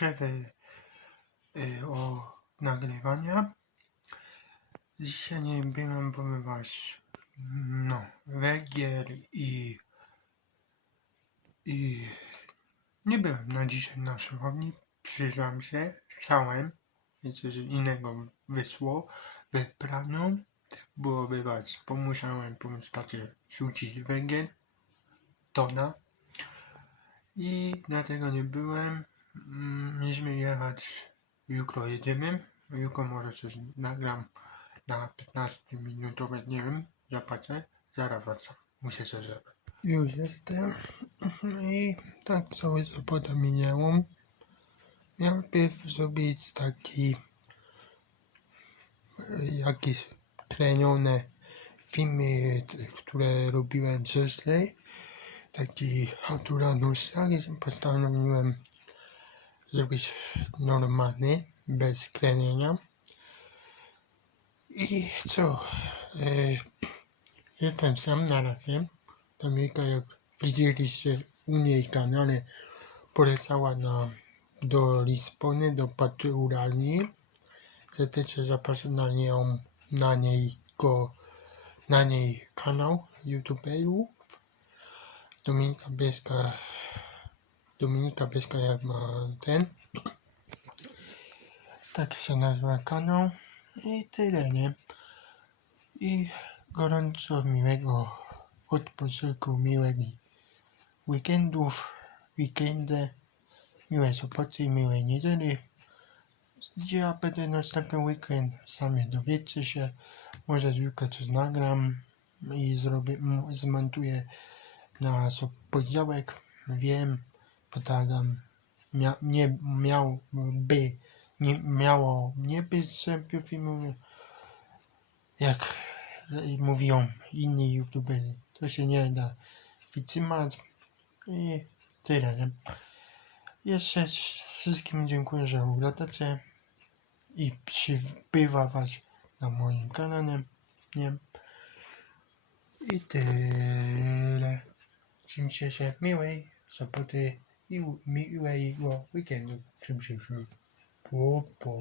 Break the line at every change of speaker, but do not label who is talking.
przerwę y, o nagrywania. Dzisiaj nie byłem, ponieważ no, węgiel i i nie byłem na dzisiaj na siłowni, przyznam się, chciałem, więc coś innego wysło, wyprano, było bywać, pomusiałem pomóc tacie rzucić węgiel, tona. I dlatego nie byłem, Mieliśmy jechać, jutro jedziemy, jutro może coś nagram na 15 minutowe, nie wiem, zapłacę, zaraz wracam, muszę się zebrać. Już jestem. I tak całe sobota minęło. Miałem zrobić taki e, jakieś trenione filmy, które robiłem wcześniej, taki naturalność, ale postanowiłem zrobić normalny, bez klenienia. I co? E, jestem sam na razie. Dominika, jak widzieliście u niej kanale, polecała na, do Lisbony, do patruralni. Serdecznie zapraszam na nią, na niej go, na niej kanał YouTube'u. Dominika Bieska Dominika Bieska jak ma ten. Tak się nazywa kanał. I tyle, nie? I gorąco miłego odpoczynku, miłego weekendów, weekendy, miłe soboty, miłej niedzieli. Ja będę następny weekend, sami dowiecie się. Może tylko coś nagram i zrobię, zmontuję na poniedziałek. Wiem, powtarzam, mia, nie miałby, nie miało nie być czempion filmu, jak mówią inni youtuberzy. To się nie da wytrzymać i tyle. Nie? Jeszcze wszystkim dziękuję, że oglądacie i przybywać na moim kanale. Nie? I tyle. Trzymajcie się miłej soboty i miłego weekendu. Trzymajcie się. Po, po.